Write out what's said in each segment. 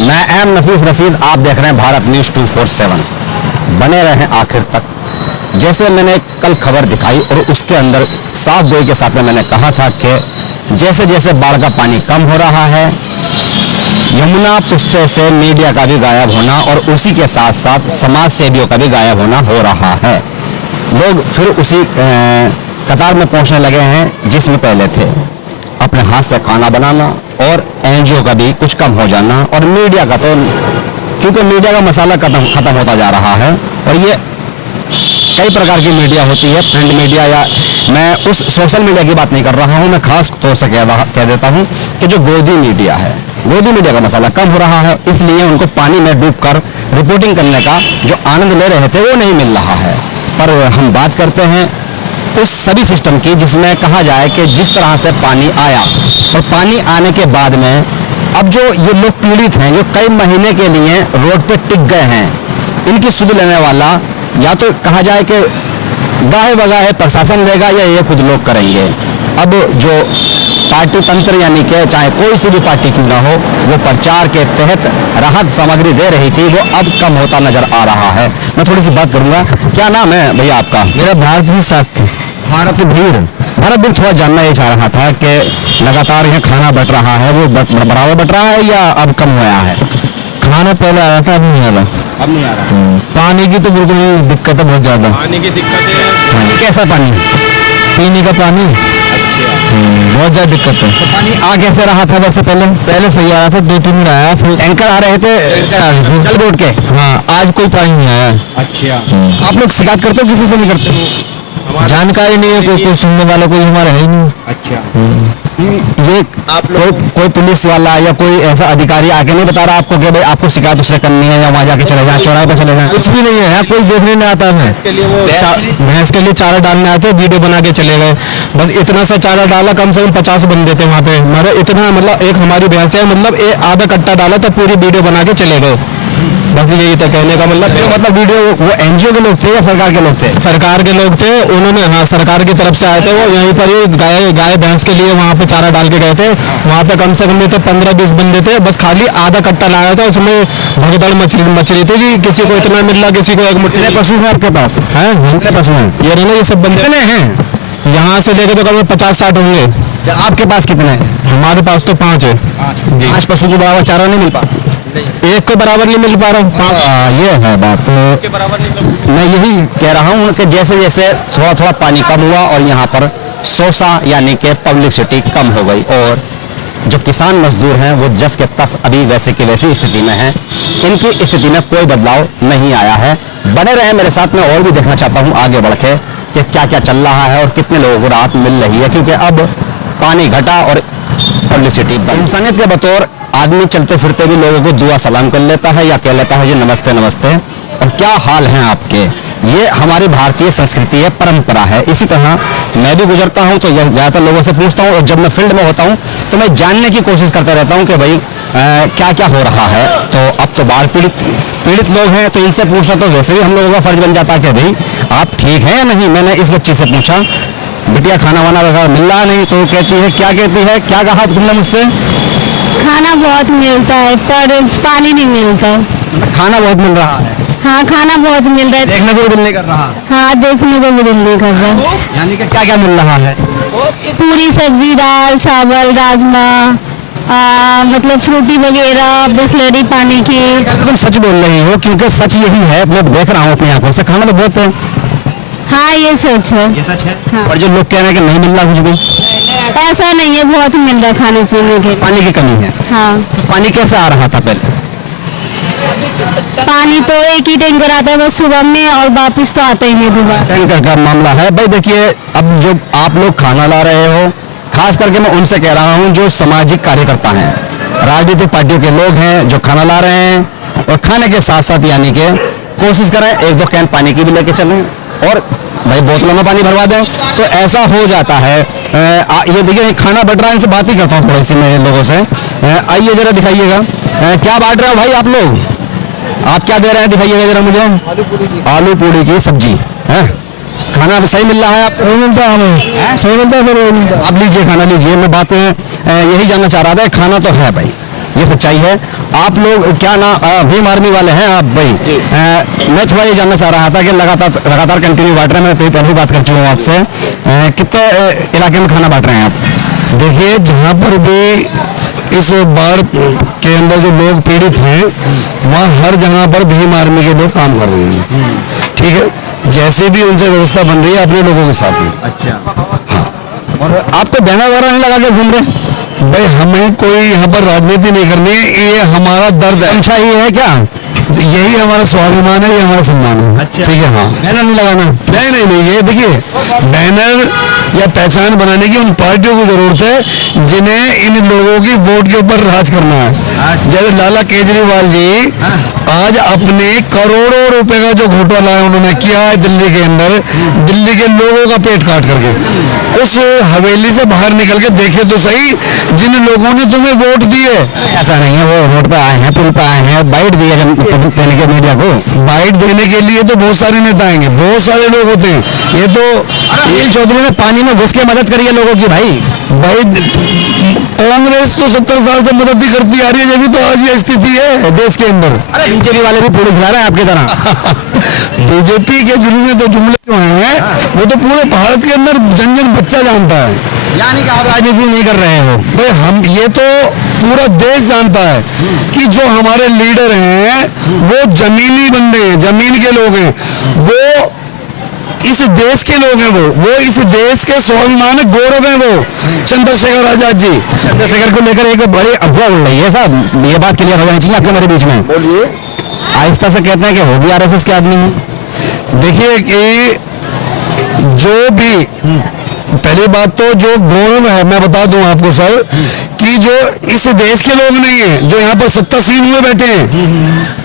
मैं एम नफीस रशीद, आप देख रहे हैं भारत न्यूज़ 247। बने रहें आखिर तक। जैसे मैंने कल खबर दिखाई और उसके अंदर साफ गोई के साथ में मैंने कहा था कि जैसे जैसे बाढ़ का पानी कम हो रहा है, यमुना पुश्ते से मीडिया का भी गायब होना और उसी के साथ साथ समाज सेवियों का भी गायब होना हो रहा है। लोग फिर उसी कतार में पहुंचने लगे हैं जिसमें पहले थे। अपने हाथ से खाना बनाना और एनजीओ का भी कुछ कम हो जाना, और मीडिया का तो क्योंकि मीडिया का मसाला खत्म होता जा रहा है। और ये कई प्रकार की मीडिया होती है, प्रिंट मीडिया, या मैं उस सोशल मीडिया की बात नहीं कर रहा हूँ, मैं खास तौर से कह देता हूँ कि जो गोदी मीडिया है, गोदी मीडिया का मसाला कम हो रहा है, इसलिए उनको पानी में डूबकर रिपोर्टिंग करने का जो आनंद ले रहे थे वो नहीं मिल रहा है। पर हम बात करते हैं उस सभी सिस्टम की जिसमें कहा जाए कि जिस तरह से पानी आया और पानी आने के बाद में अब जो ये लोग पीड़ित हैं, जो कई महीने के लिए रोड पे टिक गए हैं, इनकी सुध लेने वाला या तो कहा जाए कि गाहे बगाहे प्रशासन लेगा या ये खुद लोग करेंगे। अब जो पार्टी तंत्र यानी कि चाहे कोई सी भी पार्टी क्यों ना हो, वो प्रचार के तहत राहत सामग्री दे रही थी, वो अब कम होता नजर आ रहा है। मैं थोड़ी सी बात करूंगा। क्या नाम है भैया आपका? मेरा भारत भी साख। भारत भीड़ थोड़ा जानना ये चाह रहा था कि लगातार यहाँ खाना बट रहा है, वो बराबर बट रहा है या अब कम हुआ है? खाना पहले आ रहा था, अब नहीं आ रहा। अब नहीं आ रहा। पानी की तो बिल्कुल दिक्कत है, बहुत ज्यादा पानी की दिक्कत है। पानी कैसा पानी? पीने का पानी अच्छा। बहुत ज्यादा दिक्कत है। तो पानी आ कैसे रहा था वैसे? पहले सही आ रहा था, 2-3 दिन आया, फिर टैंकर आ रहे थे चल बोट के। हाँ, आज कोई पानी नहीं आया। अच्छा। आप लोग शिकायत करते हो, किसी से नहीं करते हो? जानकारी नहीं है, कोई सुनने वाला कोई हमारा है ही नहीं। अच्छा। ये आप कोई पुलिस वाला या कोई ऐसा अधिकारी आके नहीं बता रहा आपको कि भाई आपको शिकायत उससे करनी है या वहाँ जाके चले जाए, चौराहे पर चले जाए? कुछ भी नहीं है, कोई देखने नहीं आता है। इसके लिए वो भैंस के लिए चारा डालने आते, वीडियो बना के चले गए, बस इतना सा चारा डाला। कम से कम 50 बंदे थे वहाँ पे, हमारा इतना मतलब एक हमारी भैंस है, मतलब आधा कट्टा डाला तो पूरी वीडियो बना के चले गए। बस यही था कहने का मतलब। वीडियो वो एनजीओ के लोग थे या सरकार के लोग थे? सरकार के लोग थे, उन्होंने, हाँ, सरकार की तरफ से आए थे। वो यहीं पर ही गाय भैंस के लिए वहाँ पे चारा डाल के गए थे। वहाँ पे कम से कम तो 15-20 बंदे थे, बस खाली आधा कट्टा लाया था, उसमें भगदड़ मच रही थी कि किसी को इतना मिल रहा, किसी को एक मुट्ठी। पशु है आपके पास? है, पशु है ये ना, ये सब बंदे हैं। यहाँ से लेके तो कम 50-60 होंगे। आपके पास कितने हैं? हमारे पास तो 5 है। 5 पशु को बराबर चारा नहीं मिल पा? एक को बराबर नहीं मिल पा रहा। ये है बात। के बराबर नहीं। मैं यही कह रहा हूँ कि जैसे जैसे थोड़ा थोड़ा पानी कम हुआ और यहाँ पर सोसा यानी कि पब्लिसिटी कम हो गई, और जो किसान मजदूर हैं वो जस के तस अभी वैसे की वैसी स्थिति में हैं। इनकी स्थिति में कोई बदलाव नहीं आया है। बने रहे मेरे साथ में, और भी देखना चाहता हूँ आगे बढ़ के कि क्या क्या चल रहा है और कितने लोगों को राहत मिल रही है, क्योंकि अब पानी घटा और पब्लिसिटी। इंसानियत के बतौर आदमी चलते फिरते भी लोगों को दुआ सलाम कर लेता है या कह लेता है जी नमस्ते नमस्ते, और क्या हाल हैं आपके। ये हमारी भारतीय संस्कृति है, परंपरा है। इसी तरह मैं भी गुजरता हूँ तो ज़्यादातर लोगों से पूछता हूँ, और जब मैं फील्ड में होता हूँ तो मैं जानने की कोशिश करता रहता हूँ कि भाई क्या क्या हो रहा है। तो अब तो बाढ़ पीड़ित लोग हैं, तो इनसे पूछना तो वैसे भी हम लोगों का फर्ज बन जाता है कि भाई आप ठीक हैं या नहीं। मैंने इस बच्ची से पूछा, बिटिया खाना वाना वगैरह मिल रहा नहीं? तो कहती है, क्या कहती है, क्या कहा तुमने मुझसे? खाना बहुत मिलता है पर पानी नहीं मिलता। खाना बहुत मिल रहा है? हाँ, खाना बहुत मिल रहा है। देखने को भी दिल नहीं कर रहा? हाँ, देखने को भी दिल नहीं कर रहा। यानी कि क्या क्या मिल रहा है? पूरी सब्जी, दाल, चावल, राजमा, मतलब फ्रूटी वगैरह, बिस्लरी पानी की। कैसे तुम सच बोल रही हो? क्योंकि सच यही है, मैं देख रहा हूँ अपनी आंखों से, खाना तो बहुत है। हाँ, ये सच है। ये सच है। हाँ। और जो लोग कह रहे हैं कि नहीं मिल रहा कुछ भी? ऐसा नहीं है, बहुत मिल रहा है खाने पीने के। पानी की कमी है? हाँ। तो पानी कैसा आ रहा था पहले? पानी तो एक ही टैंकर आता है बस सुबह में, और वापिस तो आता ही नहीं दोबारा। टैंकर का मामला है भाई। देखिए, अब जो आप लोग खाना ला रहे हो, खास करके मैं उनसे कह रहा हूँ जो सामाजिक कार्यकर्ता हैं, राजनीतिक पार्टियों के लोग हैं, जो खाना ला रहे हैं, और खाने के साथ साथ यानी कि कोशिश करें 1-2 कैन पानी की भी लेके चलें, और भाई बोतलों में पानी भरवा दें। तो ऐसा हो जाता है। ये देखिए, खाना बट रहा है, इनसे बात ही करता हूँ थोड़ी सी मैं लोगों से। आइए जरा दिखाइएगा, क्या बांट रहे हो भाई आप लोग? आप क्या दे रहे हैं, दिखाइएगा जरा मुझे। आलू पूड़ी की सब्जी है। खाना सही मिल रहा है आप? सही मिलता है हमें, सही मिलता है सर, मिलता है। आप लीजिए खाना लीजिए। मैं बात यही जानना चाह रहा था, खाना तो है भाई, ये सच्चाई है। आप लोग क्या ना भीम आर्मी वाले हैं आप भाई? मैं थोड़ा ये जानना चाह रहा था कि लगातार कंटिन्यू बांट रहे हैं। मैं पहले भी बात कर चुका हूँ आपसे। कितने इलाके में खाना बांट रहे हैं आप? देखिए, जहाँ पर भी इस बाढ़ के अंदर जो लोग पीड़ित हैं, वहाँ हर जगह पर भीम आर्मी के लोग काम कर रहे हैं। ठीक है, जैसे भी उनसे व्यवस्था बन रही है अपने लोगों के साथ ही। अच्छा। और आपको बैनर वगैरह नहीं लगा के घूम रहे? भाई, हमें कोई यहाँ पर राजनीति नहीं करनी है, ये हमारा दर्द है। अच्छा, ये है क्या? यही हमारा स्वाभिमान है, ये हमारा सम्मान है। अच्छा। ठीक है, हाँ। बैनर नहीं लगाना? नहीं नहीं नहीं, ये देखिए, बैनर या पहचान बनाने की उन पार्टियों को जरूरत है जिन्हें इन लोगों की वोट के ऊपर राज करना है। जैसे लाला केजरीवाल जी आज अपने करोड़ों रुपए का जो घोटाला है उन्होंने किया है दिल्ली के अंदर, दिल्ली के लोगों का पेट काट करके, उस हवेली से बाहर निकल के देखे तो सही जिन लोगों ने तुम्हें वोट दिए। ऐसा नहीं है, वो रोड पे आए हैं, पुल पे आए हैं, बाइट दिए देने के मीडिया को। बाइट देने के लिए तो बहुत सारे नेता आएंगे, बहुत सारे लोग होते हैं। ये तो अनिल चौधरी ने पानी में घुस के मदद करी है लोगों की भाई। कांग्रेस तो 70 साल से मदद ही करती आ रही है, जब भी तो आज ये स्थिति है देश के अंदर। अरे बीजेपी वाले भी पूरी खिला रहे हैं आपकी तरह। बीजेपी के जुमले तो जुमले जो हैं वो तो पूरे भारत के अंदर जन जन बच्चा जानता है। यानी कि आप राजनीति नहीं कर रहे हो भाई, हम ये तो पूरा देश जानता है कि जो हमारे लीडर हैं वो जमीनी बंदे हैं, जमीन के लोग हैं, वो इस देश के लोग हैं, वो इस देश के स्वाभिमान गौरव हैं। वो चंद्रशेखर आजाद जी, चंद्रशेखर को लेकर एक बड़ी अफवाह उड़ रही है साहब, ये बात क्लियर हो जानी चाहिए आपके मेरे बीच में। बोलिए। आहिस्ता से कहते हैं कि वो भी आरएसएस के आदमी हैं। देखिए कि जो भी, पहली बात तो जो गौरव है, मैं बता दूं आपको सर, कि जो इस देश के लोग नहीं है, जो यहाँ पर सत्तासीन हुए बैठे हैं,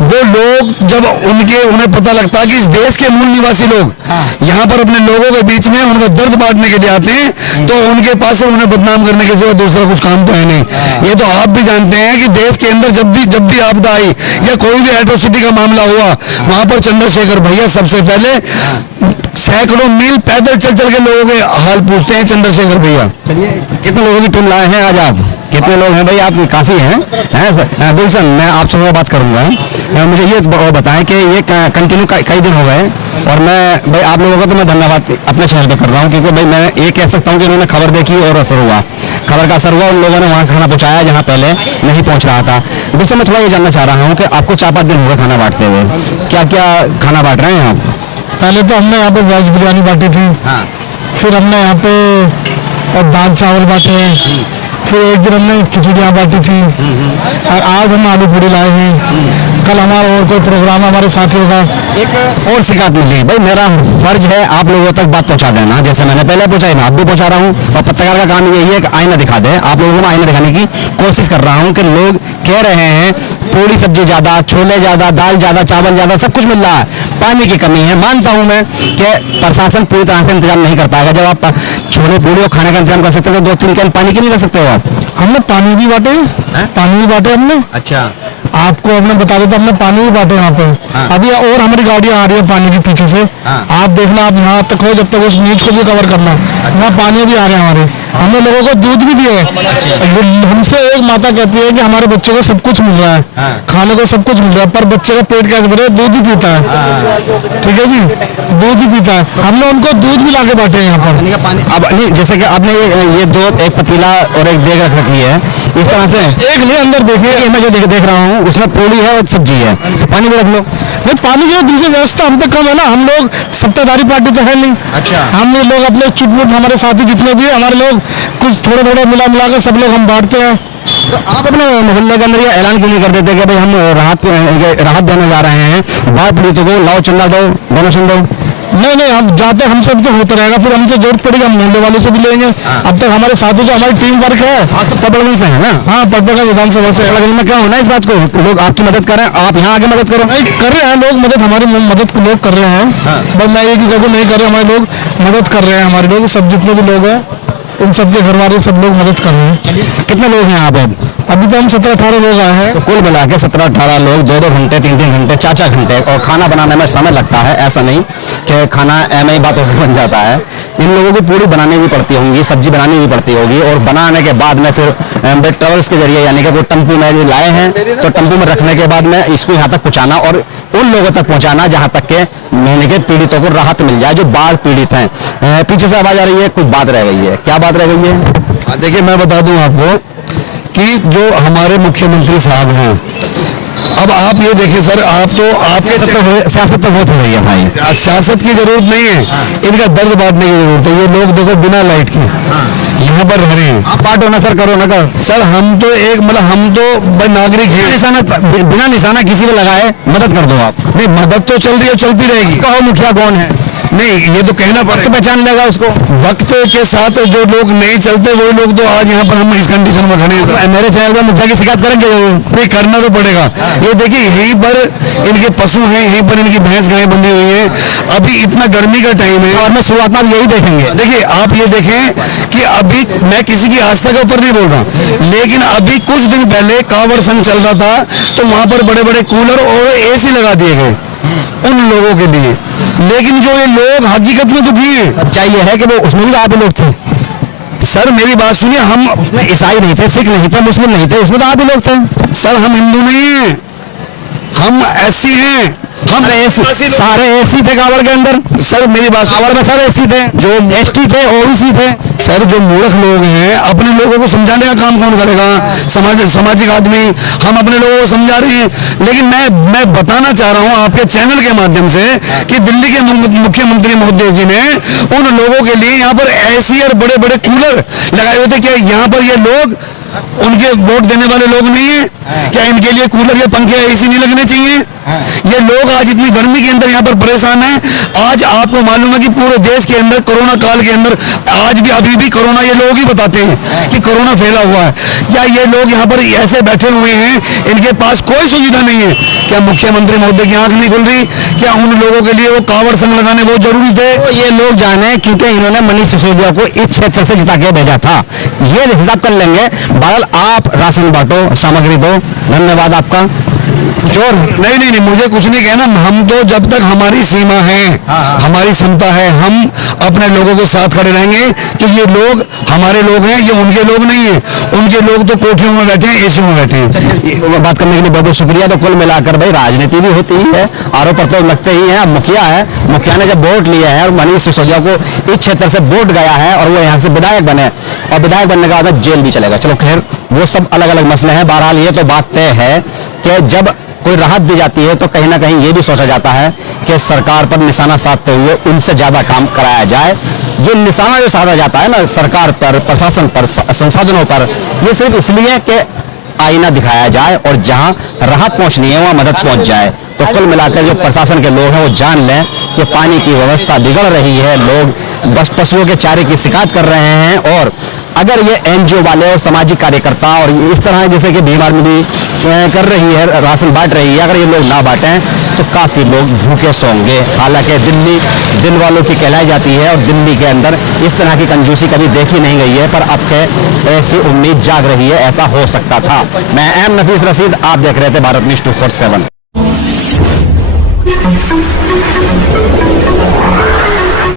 वो लोग जब उन्हें पता लगता है कि इस देश के मूल निवासी लोग यहाँ पर अपने लोगों के बीच में उनका दर्द बांटने के लिए आते हैं, तो उनके पास से उन्हें बदनाम करने के सिवा दूसरा कुछ काम तो है नहीं। ये तो आप भी जानते हैं कि देश के अंदर जब भी आपदा आई या कोई भी एट्रोसिटी का मामला हुआ, वहां पर चंद्रशेखर भैया सबसे पहले सैकड़ों मील पैदल चल चल के लोगों के हाल पूछते हैं। चंद्रशेखर भैया, चलिए, कितने लोगों की टीम लाए हैं आज आप? कितने लोग हैं भाई? आप काफी हैं सर। गुलशन, मैं आपसे वो बात करूंगा। मुझे ये बताएं कि ये कंटिन्यू कई दिन हो गए, और मैं भाई आप लोगों का तो मैं धन्यवाद अपने शहर पे कर रहा हूँ, क्योंकि भाई मैं ये कह सकता हूँ कि उन्होंने खबर देखी और असर हुआ, खबर का असर हुआ, उन लोगों ने वहाँ खाना पहुँचाया जहाँ पहले नहीं पहुँच रहा था। गुलशन, मैं थोड़ा ये जानना चाह रहा हूँ कि आपको 4-5 दिन हो गए खाना बांटते हुए, क्या क्या खाना बांट रहे हैं आप? पहले तो हमने यहाँ पे वेज बिरयानी बांटी थी, फिर हमने यहाँ पे दाल चावल बांटे, फिर एक दिन हमने खिचड़ियाँ बांटी थी, और आज हम आलू पूड़ी लाए हैं। कल हमारा और कोई प्रोग्राम है हमारे साथियों का। एक और शिकायत मिली भाई, मेरा फर्ज है आप लोगों तक बात पहुंचा देना, जैसे मैंने पहले पहुंचाई मैं आप भी पहुंचा रहा हूं, और पत्रकार का काम यही है कि आईना दिखा दे। आप लोगों को मैं आईना दिखाने की कोशिश कर रहा हूं कि लोग कह रहे हैं पूरी सब्जी ज्यादा, छोले ज्यादा, दाल ज्यादा, चावल ज्यादा, सब कुछ मिल रहा है, पानी की कमी है। मानता हूं मैं कि प्रशासन पूरी तरह से इंतजाम नहीं कर पाएगा। जब आप छोले पूरी और खाने का इंतजाम कर सकते हो, तो 2-3 कैन पानी की नहीं कर सकते हो आप? हमने पानी भी बांटे, पानी भी बांटे हमने। अच्छा, आपको हमने बता देता, हमने पानी भी बांटे यहाँ पे। अभी और हमारी गाड़ियाँ आ रही है पानी के पीछे से, आप देखना, आप यहाँ तक हो, जब तक उस न्यूज को भी कवर करना, यहाँ पानी भी आ रहे हैं हमारे। हमने लोगों को दूध भी दिए। हमसे एक माता कहती है कि हमारे बच्चों को सब कुछ मिल रहा है, खाने को सब कुछ मिल रहा है, पर बच्चे का पेट कैसे भरे? दूध ही पीता है। ठीक है जी, दूध ही पीता है। हमने उनको दूध भी लाके बांटे यहाँ पर। पानी अब नहीं, जैसे कि आपने ये दो, एक पतीला और एक देग रख रखी है इस तरह से, एक नहीं, अंदर देखिए, मैं जो देख रहा हूँ उसमें पूरी है और सब्जी है, तो पानी भी रख लो। नहीं, पानी की दूसरी व्यवस्था हम तक कम है ना, हम लोग सत्ताधारी पार्टी तो है नहीं। अच्छा, हम ये लोग अपने चुटपुट, हमारे साथी जितने भी है, हमारे लोग कुछ थोड़ा थोड़ा मिला कर सब लोग हम बांटते हैं। तो आप अपने मोहल्ले के अंदर ये ऐलान क्यों नहीं कर देते कि भाई हम राहत देने जा रहे हैं, बाढ़ पीड़ितों को लाओ, चंदा दो, डोनेशन दो? नहीं, हम जाते, हम सब तो होता रहेगा, फिर हमसे जरूरत पड़ेगी हम मोहल्ले वालों से भी लेंगे। अब तक हमारे साथी जो हमारी टीम वर्क है, पटवारी से है ना? हाँ, पटवारी विधानसभा से। में क्या होना इस बात को, लोग आपकी मदद कर रहे हैं, आप यहाँ आके मदद करो। नहीं कर रहे हैं लोग मदद, हमारी मदद लोग कर रहे हैं, बस मैं ये कि कभी नहीं कर रहे, हमारे लोग मदद कर रहे हैं, हमारे लोग सब जितने भी लोग हैं उन सबके घर वाले सब लोग मदद कर रहे हैं। कितने लोग हैं आप अब? अभी तो हम 17-18 लोग आए हैं। तो कुल मिला के 17-18 लोग 2-2 घंटे 3-3 घंटे 4-4 घंटे और खाना बनाने में समय लगता है। ऐसा नहीं कि खाना एम ही बातों से बन जाता है। इन लोगों को पूरी बनानी भी पड़ती होंगी, सब्जी बनानी भी पड़ती होगी और बनाने के बाद में फिर बेड ट्रेवल्स के जरिए यानी कि वो टेम्पू में जो लाए हैं तो टेम्पू में रखने के बाद में इसको यहाँ तक पहुँचाना और उन लोगों तक पहुँचाना जहाँ तक के महीने के पीड़ितों को राहत मिल जाए जो बाढ़ पीड़ित हैं। पीछे से आवाज आ रही है, कुछ बात रह गई है, क्या बात रह गई है? देखिए मैं बता दूं आपको कि जो हमारे मुख्यमंत्री साहब हैं, अब आप ये देखिए सर, आप तो आपके सियासत तो बहुत हो रही है भाई, सियासत की जरूरत नहीं है, इनका दर्द बांटने की जरूरत है। ये लोग देखो बिना लाइट के यहाँ पर रह रहे हैं। आप बांटो ना सर, करो ना कर सर हम तो एक मतलब हम तो नागरिक हैं, बिना निशाना किसी पे लगाए मदद कर दो आप। नहीं मदद तो चल रही है, चलती रहेगी। कहो मुखिया कौन है? नहीं ये तो कहना पड़ता, पहचान लेगा उसको। वक्त के साथ जो लोग नहीं चलते वही लोग तो आज यहाँ पर हम इस कंडीशन में खड़े हैं। मेरे चैनल पर मुखिया की शिकायत करेंगे? नहीं करना तो पड़ेगा। ये देखिए यहीं पर इनके पशु हैं, यहीं पर इनकी भैंस गाय बंधी हुई है। अभी इतना गर्मी का टाइम है और मैं शुरुआत में यही देखेंगे। देखिए आप ये देखें कि अभी मैं किसी की आस्था के ऊपर नहीं बोल रहा, लेकिन अभी कुछ दिन पहले कांवड़ संघ चल रहा था तो वहां पर बड़े बड़े कूलर और एसी लगा दिए गए उन लोगों के लिए। लेकिन जो ये लोग हकीकत में दुखी हैं, सच्चाई ये है कि वो उसमें भी आप लोग थे। सर मेरी बात सुनिए, हम उसमें ईसाई नहीं थे, सिख नहीं थे, मुस्लिम नहीं थे, उसमें तो आप ही लोग थे। सर हम हिंदू नहीं हैं, हम ऐसी हैं, हम सारे एसी थे कांवड़ के अंदर। सर मेरी बात कांवड़ में सब एसी थे, जो एसटी थे ओबीसी थे। सर जो मूर्ख लोग हैं अपने लोगों को समझाने का काम कौन करेगा? सामाजिक आदमी हम अपने लोगों को समझा रहे हैं। लेकिन मैं बताना चाह रहा हूं आपके चैनल के माध्यम से कि दिल्ली के मुख्यमंत्री महोदय जी ने उन लोगों के लिए यहाँ पर एसी और बड़े बड़े कूलर लगाए हुए थे। क्या यहाँ पर ये लोग उनके वोट देने वाले लोग नहीं है? क्या इनके लिए कूलर या पंखे एसी नहीं लगने चाहिए? ये लोग आज इतनी गर्मी के अंदर यहाँ पर परेशान हैं। आज आपको मालूम है कि पूरे देश के अंदर कोरोना काल के अंदर आज भी अभी भी कोरोना ये लोग ही बताते हैं कि कोरोना फैला हुआ है। क्या ये लोग यहाँ पर ऐसे बैठे हुए हैं, इनके पास कोई सुविधा नहीं है? क्या मुख्यमंत्री महोदय की आंख नहीं खुल रही? क्या उन लोगों के लिए वो कांवड़ संघ लगाने बहुत जरूरी थे? तो ये लोग जाने क्योंकि इन्होंने मनीष सिसोदिया को इस क्षेत्र से जिता के भेजा था। ये हिसाब कर लेंगे। बहरहाल आप राशन बांटो, सामग्री दो, धन्यवाद आपका। जोर नहीं मुझे कुछ नहीं कहना। हम तो जब तक हमारी सीमा है, हमारी क्षमता है, हम अपने लोगों के साथ खड़े रहेंगे। क्योंकि ये लोग हमारे लोग हैं, ये उनके लोग नहीं है। उनके लोग तो कोठियों में बैठे हैं, एसियों में बैठे हैं। बात करने के लिए बहुत बहुत शुक्रिया। तो कुल मिलाकर भाई राजनीति भी होती ही है, आरोप प्रत्यारोप लगते ही हैं। अब मुखिया है, मुखिया ने जब वोट लिया है और मनीष सिसोदिया को इस क्षेत्र से वोट गया है और वो यहाँ से विधायक बने और विधायक बनने के बाद जेल भी चलेगा। चलो खैर वो सब अलग अलग मसले हैं। बहरहाल ये तो बात तय है कि जब कोई राहत दी जाती है तो कहीं ना कहीं ये भी सोचा जाता है कि सरकार पर निशाना साधते हुए उनसे ज्यादा काम कराया जाए। ये निशाना जो साधा जाता है ना सरकार पर, प्रशासन पर, संसाधनों पर, ये सिर्फ इसलिए कि आईना दिखाया जाए और जहां राहत पहुंचनी है वहां मदद पहुंच जाए। तो कुल मिलाकर जो प्रशासन के लोग हैं वो जान लें कि पानी की व्यवस्था बिगड़ रही है, लोग बस पशुओं के चारे की शिकायत कर रहे हैं। और अगर ये एनजीओ वाले और सामाजिक कार्यकर्ता और इस तरह जैसे कि भीम आर्मी भी कर रही है, राशन बांट रही है, अगर ये लोग ना बांटें तो काफ़ी लोग भूखे सोंगे। हालांकि दिल्ली दिल वालों की कहलाई जाती है और दिल्ली के अंदर इस तरह की कंजूसी कभी देखी नहीं गई है, पर अब के ऐसी उम्मीद जाग रही है, ऐसा हो सकता था। मैं एम नफीस रशीद, आप देख रहे थे भारत न्यूज़ 247।